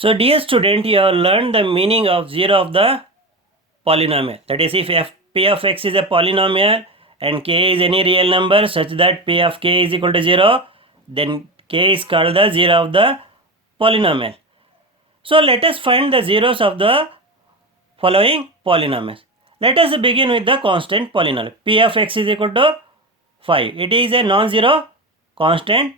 So dear student, you have learned the meaning of zero of the polynomial. That is, if p of x is a polynomial and k is any real number such that p of k is equal to 0, then k is called the zero of the polynomial. So let us find the zeros of the following polynomials. Let us begin with the constant polynomial. P of x is equal to 5. It is a non-zero constant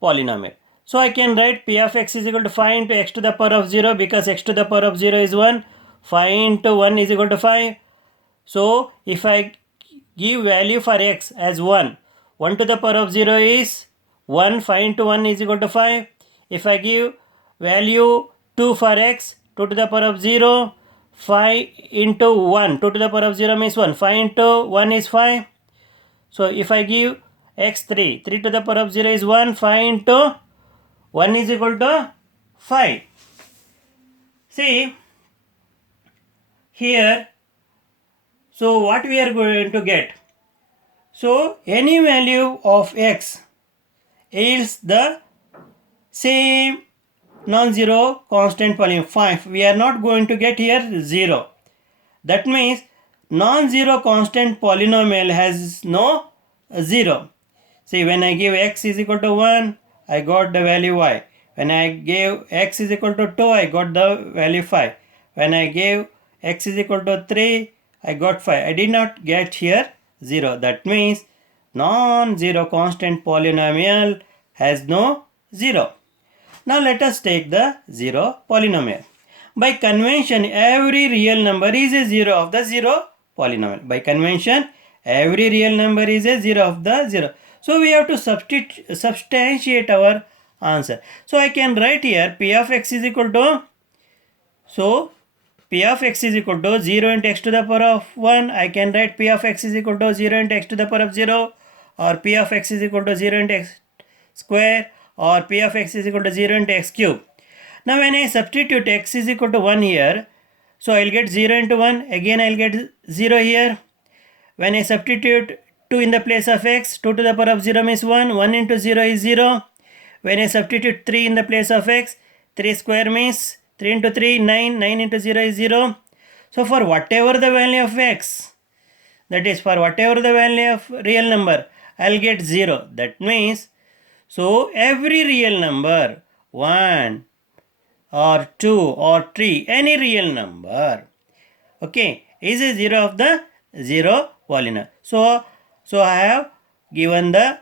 polynomial. So I can write P of x is equal to 5 into x to the power of 0 because x to the power of 0 is 1. 5 into 1 is equal to 5. So if I give value for x as 1, 1 to the power of 0 is 1, 5 into 1 is equal to 5. If I give value 2 for x, 2 to the power of 0, 5 into 1, 2 to the power of 0 means 1, 5 into 1 is 5. So if I give x 3, 3 to the power of 0 is 1, 5 into 1 is equal to 5. See, here, so what we are going to get? So any value of x is the same non-zero constant polynomial 5. We are not going to get here 0. That means non-zero constant polynomial has no 0. See, when I give x is equal to 1, I got the value y. When I gave x is equal to 2, I got the value 5. When I gave x is equal to 3, I got 5. I did not get here 0. That means non-zero constant polynomial has no 0. Now let us take the 0 polynomial. By convention, every real number is a 0 of the 0 polynomial. By convention, every real number is a 0 of the 0. So we have to substantiate our answer. So I can write here p of x is equal to, so p of x is equal to 0 into x to the power of 1. I can write p of x is equal to 0 into x to the power of 0, or p of x is equal to 0 into x square, or p of x is equal to 0 into x cube. Now when I substitute x is equal to 1 here, so I will get 0 into 1, again I will get 0 here. When I substitute 2 in the place of x, 2 to the power of 0 means 1, 1 into 0 is 0. When I substitute 3 in the place of x, 3 square means 3 into 3, 9, 9 into 0 is 0. So for whatever the value of x, that is for whatever the value of real number, I will get 0. That means, so every real number, 1 or 2 or 3, any real number, okay, is a 0 of the 0 polynomial. So I have given the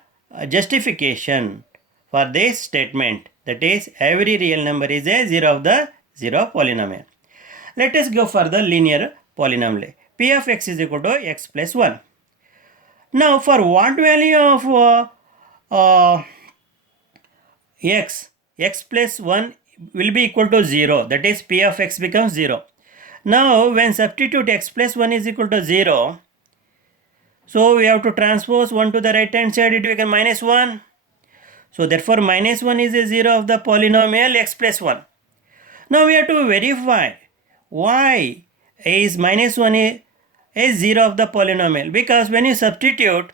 justification for this statement, that is every real number is a 0 of the 0 polynomial. Let us go for the linear polynomial. P of x is equal to x plus 1. Now for what value of x plus 1 will be equal to 0, that is p of x becomes 0. Now when substitute x plus 1 is equal to 0, so we have to transpose 1 to the right hand side, it becomes minus 1. So therefore minus 1 is a 0 of the polynomial x plus 1. Now we have to verify why is minus 1 a 0 of the polynomial, because when you substitute,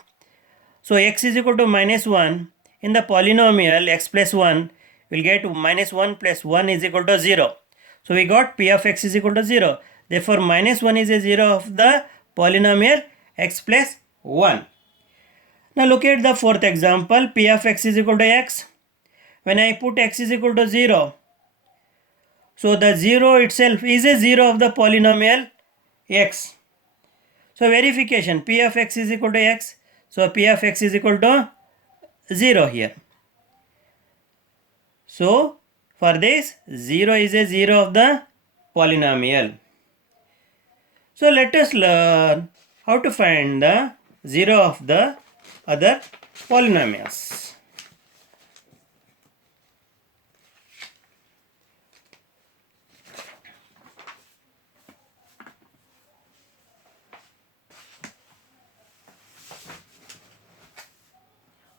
so x is equal to minus 1 in the polynomial x plus 1, we'll get minus 1 plus 1 is equal to 0. So we got p of x is equal to 0. Therefore minus 1 is a 0 of the polynomial x plus 1. Now look at the fourth example. P of x is equal to x. When I put x is equal to 0, so the 0 itself is a 0 of the polynomial x. So verification, p of x is equal to x. So p of x is equal to 0 here. So for this, 0 is a 0 of the polynomial. So let us learn how to find the 0 of the other polynomials.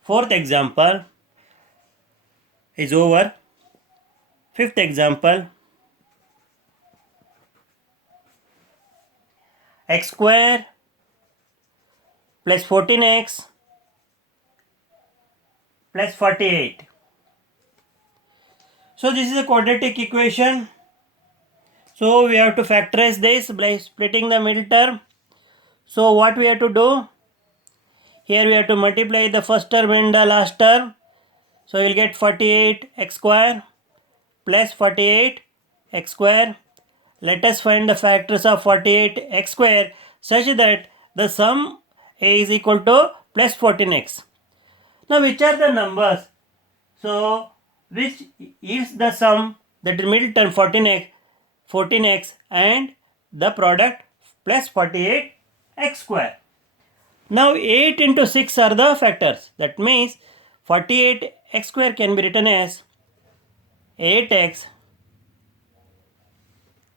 Fourth example is over. Fifth example, x square plus 14x plus 48. So this is a quadratic equation. So we have to factorize this by splitting the middle term. So what we have to do? Here we have to multiply the first term and the last term. So you will get 48x square plus 48x square. Let us find the factors of 48x square such that the sum is equal to plus 14x. Now which are the numbers? So which is the sum, that is middle term 14x and the product plus 48x square. Now 8 into 6 are the factors. That means 48x square can be written as 8x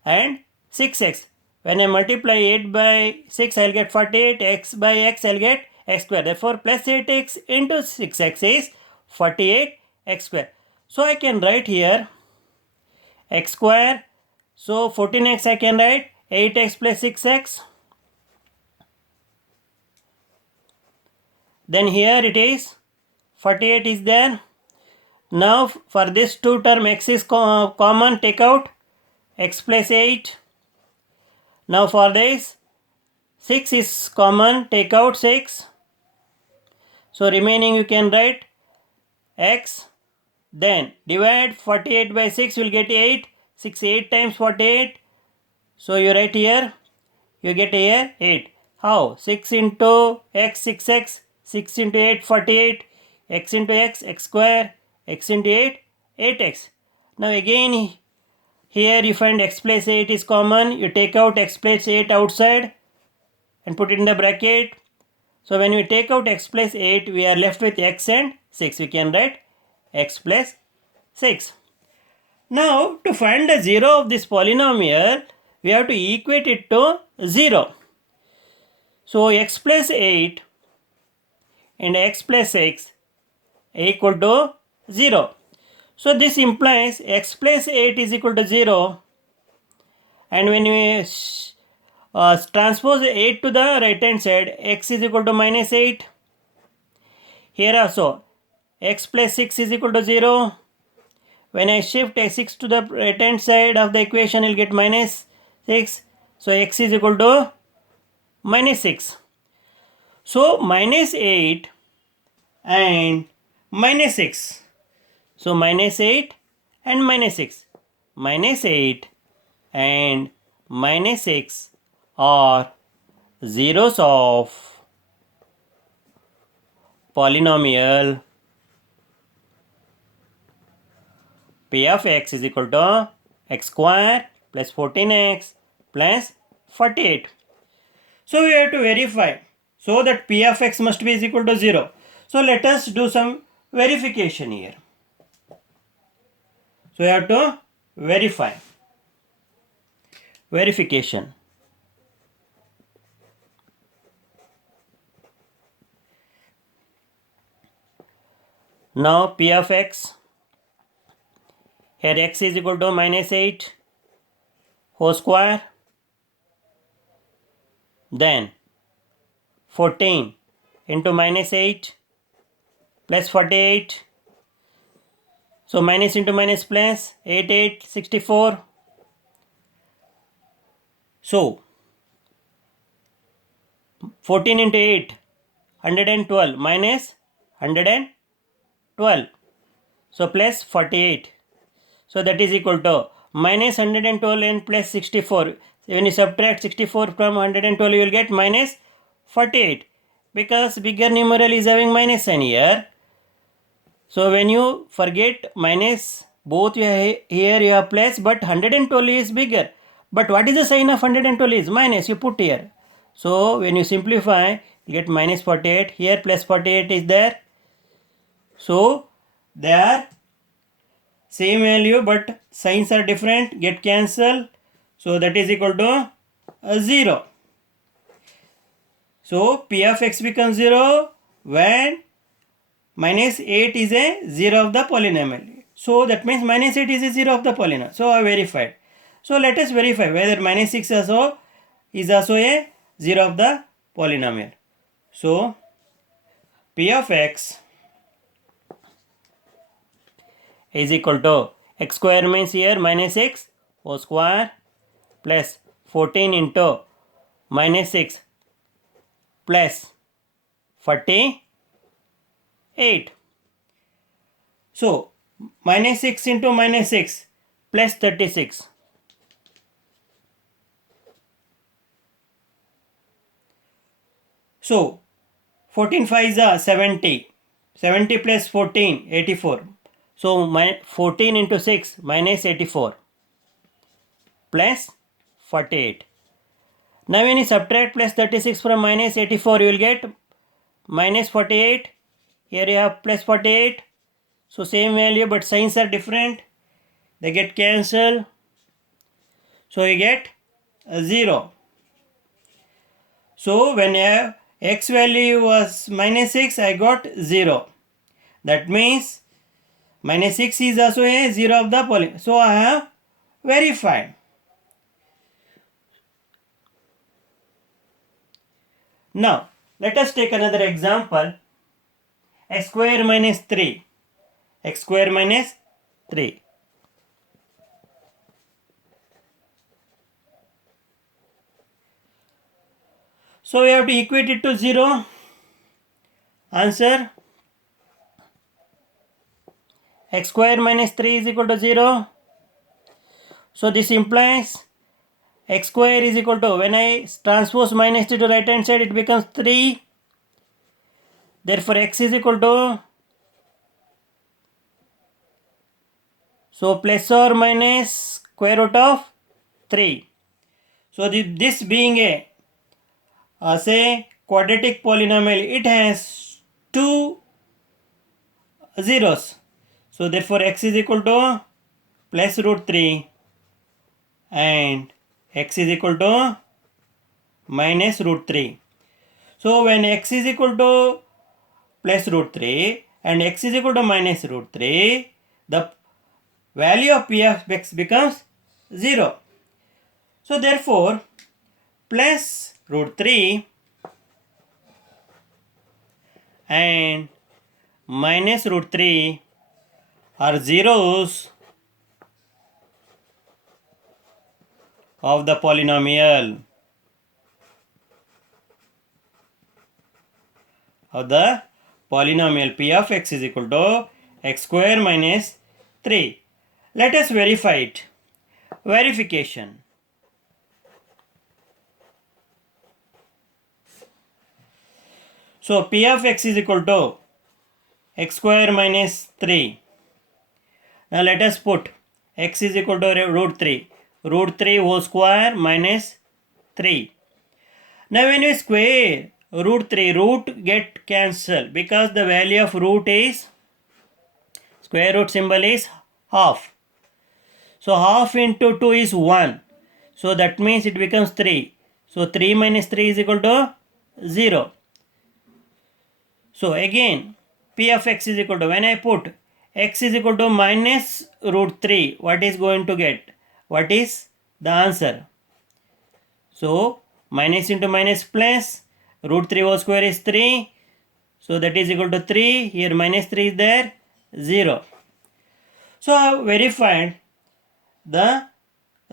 and 6x. When I multiply 8 by 6, I will get 48, x by x I will get x square. Therefore, plus 8x into 6x is 48x square. So I can write here x square. So 14x I can write 8x plus 6x. Then here it is 48 is there. Now for this two term x is common, take out x plus 8. Now for this 6 is common, take out 6. So remaining you can write x. Then divide 48 by 6, will get 8. 6 8 times 48. So you write here, you get here 8. How? 6 into x 6x, 6 into 8 48, x into x x square, x into 8 8x. Now again here you find x plus 8 is common, you take out x plus 8 outside and put it in the bracket. So when we take out x plus 8, we are left with x and 6. We can write x plus 6. Now to find the 0 of this polynomial, we have to equate it to 0. So x plus 8 and x plus 6 equal to 0. So this implies x plus 8 is equal to 0. And when we transpose 8 to the right hand side, x is equal to minus 8. Here also x plus 6 is equal to 0. When I shift a6 to the right hand side of the equation, I will get minus 6. So x is equal to minus 6. So minus 8 and minus 6. So minus 8 and minus 6. Minus 8 and minus 6 are zeros of polynomial p of x is equal to x square plus 14x plus 48. So we have to verify so that p of x must be is equal to 0. So let us do some verification here. So we have to verify. Verification. Now p of x, here x is equal to minus 8 whole square, then 14 into minus 8 plus 48. So minus into minus plus 8 8 64. So 14 into 8 112 minus 112. So plus 48. So that is equal to minus 112 and plus 64. When you subtract 64 from 112, you will get minus 48. Because bigger numeral is having minus sign here. So when you forget minus, both here you have plus, but 112 is bigger. But what is the sign of 112 is minus, you put here. So when you simplify, you get minus 48. Here plus 48 is there. So they are same value but signs are different, get cancelled. So that is equal to 0. So p of x becomes 0 when minus 8 is a 0 of the polynomial. So that means minus 8 is a 0 of the polynomial. So I verified. So let us verify whether minus 6 also is also a 0 of the polynomial. So p of x is equal to x square means here minus 6 whole square plus 14 into minus 6 plus 48. So minus 6 into minus 6 plus 36. So 14 5 is 70. 70 plus 14, 84. So 14 into 6 minus 84 plus 48. Now when you subtract plus 36 from minus 84, you will get minus 48. Here you have plus 48. So same value but signs are different. They get cancelled. So you get 0. So when x value was minus 6, I got 0. That means minus 6 is also a 0 of the polynomial. So I have verified. Now let us take another example. X square minus 3. X square minus 3. So we have to equate it to 0. Answer: x square minus 3 is equal to 0. So this implies x square is equal to, when I transpose minus 3 to right hand side, it becomes 3. Therefore x is equal to, so plus or minus square root of 3. So this being a say quadratic polynomial, it has two zeros. So therefore x is equal to plus root 3 and x is equal to minus root 3. So when x is equal to plus root 3 and x is equal to minus root 3, the value of p of x becomes 0. So therefore plus root 3 and minus root 3 are zeros of the polynomial p of x is equal to x square minus 3. Let us verify it. Verification. So p of x is equal to x square minus 3. Now let us put x is equal to root 3. Root 3 whole square minus 3. Now when you square root 3, root get cancelled because the value of root is, square root symbol is half. So half into 2 is 1. So that means it becomes 3. So 3 minus 3 is equal to 0. So again p of x is equal to, when I put x is equal to minus root 3, what is going to get? What is the answer? So minus into minus plus, root 3 whole square is 3. So that is equal to 3. Here minus 3 is there, 0. So I have verified the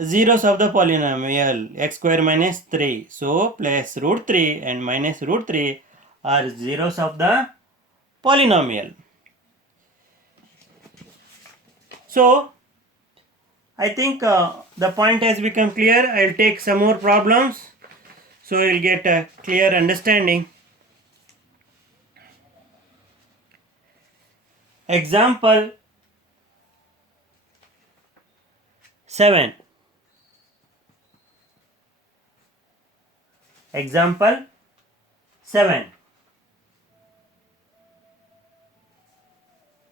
zeros of the polynomial x square minus 3. So plus root 3 and minus root 3 are zeros of the polynomial. So I think the point has become clear. I will take some more problems so you will get a clear understanding. Example 7. Example 7.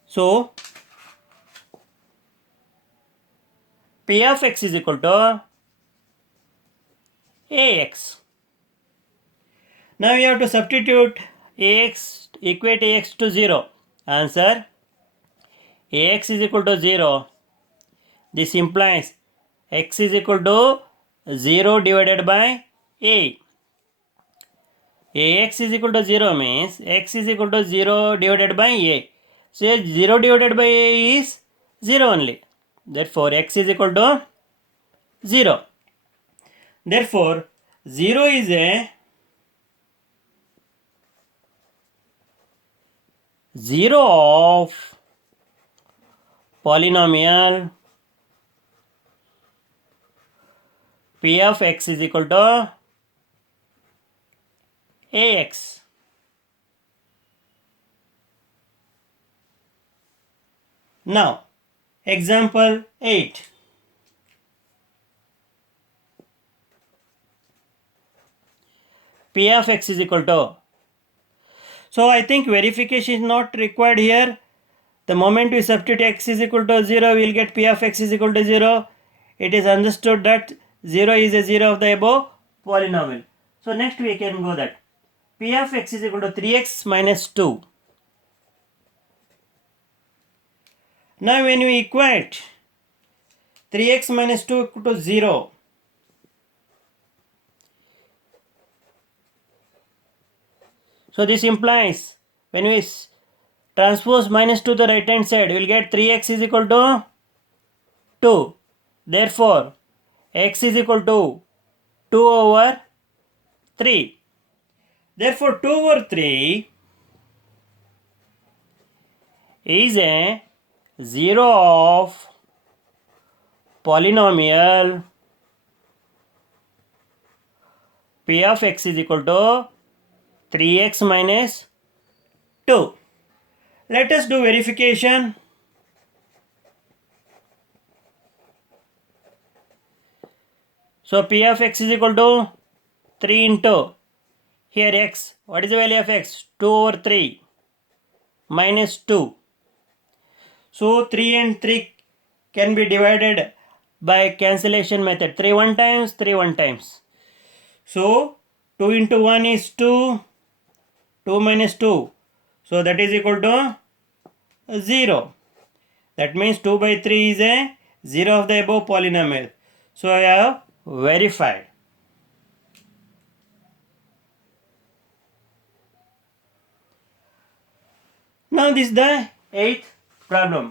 So p of x is equal to ax. Now we have to substitute ax, equate ax to 0. Answer: ax is equal to 0. This implies x is equal to 0 divided by a. Ax is equal to 0 means x is equal to 0 divided by a. So 0 divided by a is 0 only. Therefore, x is equal to 0. Therefore, 0 is a 0 of polynomial p of x is equal to ax. Now, example 8. P of x is equal to. So, I think verification is not required here. The moment we substitute x is equal to 0, we will get p of x is equal to 0. It is understood that 0 is a 0 of the above polynomial. So, next we can go that p of x is equal to 3x minus 2. Now, when we equate 3x minus 2 equal to 0, so this implies when we transpose minus to the right hand side, we will get 3x is equal to 2. Therefore, x is equal to 2 over 3. Therefore, 2 over 3 is a 0 of polynomial p of x is equal to 3x minus 2. Let us do verification. So, p of x is equal to 3 into here x. What is the value of x? 2 over 3 minus 2. So, 3 and 3 can be divided by cancellation method. 3 1 times, 3 1 times. So, 2 into 1 is 2, 2 minus 2. So, that is equal to 0. That means 2 by 3 is a 0 of the above polynomial. So, I have verified. Now, this is the 8th problem.